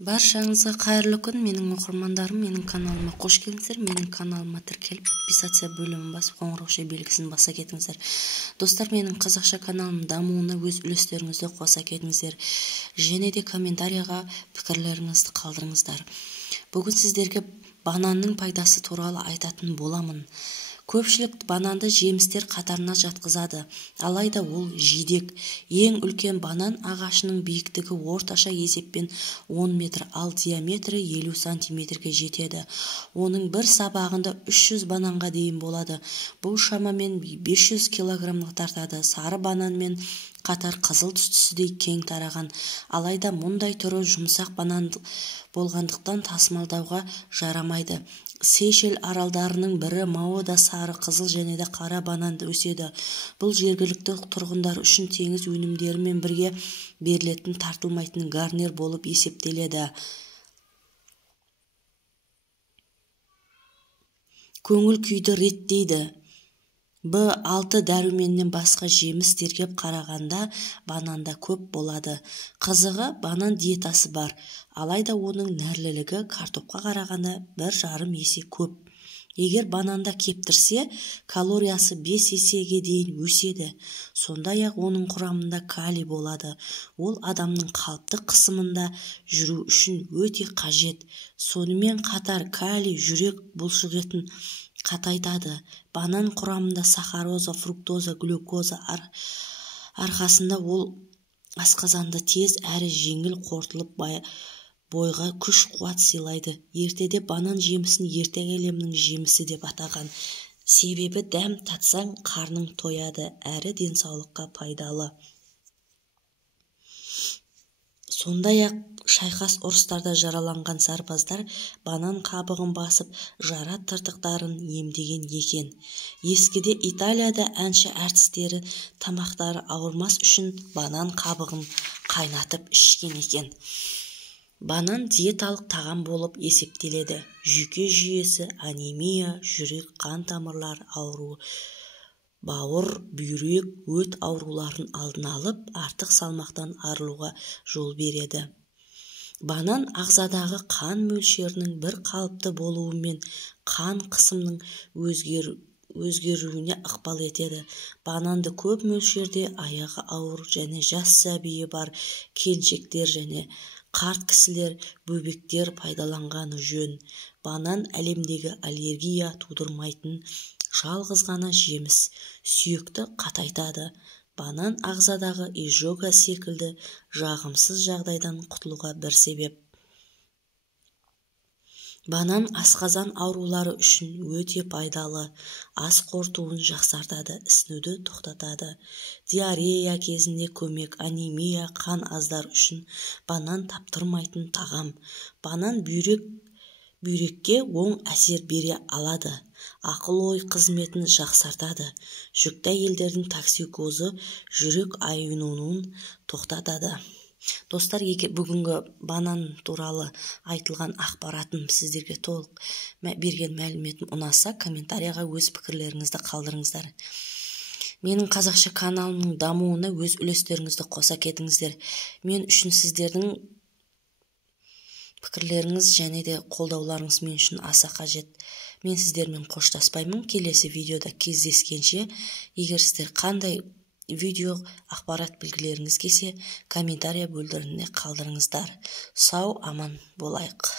Баршаңызға қайырлы күн, менің оқырмандарым, менің каналыма қош келдіңіздер. Менің каналыма тіркеліп, подписация бөлімін басып, қоңырау белгісін баса кетіңіздер. Достар, менің қазақша каналымның дамуына өз үлестеріңізді қоса кетіңіздер. Және де комментарияға пікірлеріңізді қалдырыңыздар. Бүгін сіздерге бананның пайдасы туралы айтатын боламын. Көпшілік бананды жемістер қатарына жатқызады, алайда ол жидек. Ең үлкен банан ағашының биіктігі орташа есеппен 10 метр, ал диаметрі 50 сантиметрге жетеді. Оның бір сабағында 300 бананға дейін болады. Бұл шамамен 500 килограммға тартады. Сары бананмен қатар қызыл түстісідей кең тараған. Алайда мұндай түрі жұмсақ банан болғандықтан тасымалдауға жарамайды. Сейшел аралдарының бірі Маода сары, қызыл және де қара бананды өседі. Бұл жергілікті тұрғындар үшін теңіз өнімдерімен бірге берілетін тартылмайтын гарнир болып есептеледі. Көңіл күйді реттейді. B6 дәруменнен басқа жеміс тергеп қарағанда бананда көп болады. Қызығы, банан диетасы бар, алайда оның нәрлілігі картопқа қарағанда 1,5 есе көп. Егер бананда кептірсе, калориясы 5 есеге дейін өседі. Сондай-ақ оның құрамында калий болады. Ол адамның қалыпты қысымында жүру үшін өте қажет. Сонымен қатар калий жүрек бұлшықетін қатайтады. Банан құрамында сахароза, фруктоза, глюкоза арқасында ол асқазанды тез әрі жеңіл қорытылып бойға күш-қуат сыйлайды. Ертеде банан жемісін ертең әлемнің жемісі деп атаған. Себебі дәм татсаң қарның тояды, әрі денсаулыққа пайдалы. Сондай-ақ шайқас ұрыстарда жараланған сарбаздар банан қабығын басып, жара тыртықтарын емдеген екен. Ескіде Италияда әнші әртістері тамақтары ауырмас үшін банан қабығын қайнатып ішкен екен. Банан диеталық тағам болып есептеледі. Жүйке жүйесі, анемия, жүрек, қан тамырлар ауруы, бауыр, бүйрек, өт ауруларын алдын алып, артық салмақтан арылуға жол береді. Банан ағзадағы қан мөлшерінің бір қалыпты болуымен қан қысымының өзгеруіне ықпал етеді. Бананды көп мөлшерде аяғы ауыр және жас сәбиі бар келіншектер және қарт кісілер, бөбектер пайдаланғаны жөн. Банан әлемдегі аллергия тудырмайтын жалғыз ғана жеміс, сүйекті қатайтады. Банан ағзадағы изжога секілді жағымсыз жағдайдан құтылуға бір себеп. Банан асқазан аурулары үшін өте пайдалы. Ас қорытуын жақсартады, ісінуді тоқтатады. Диарея кезінде көмек, анемия, қан аздар үшін банан таптырмайтын тағам. Банан бүйрекке оң әсер бере алады. Ақыл-ой қызметін жақсартады. Жүкті әйелдердің токсикозы, жүрек айнуын тоқтатады. Достар, бүгінгі банан туралы айтылған ақпаратым сіздерге толық берген мәліметім ұнаса, комментарияға өз пікірлеріңізді қалдырыңыздар. Менің қазақша каналымның дамуына өз үлестеріңізді қоса кетіңіздер. Мен үшін сіздердің пікірлеріңіз және де қолдауларыңыз мен үшін аса қажет. Мен сіздермен қоштаспаймын. Келесі видеода кездескенше, егер сіздер қандай видео ақпарат білгілеріңіз келсе, комментария бөліміне қалдырыңыздар. Сау, аман болайық.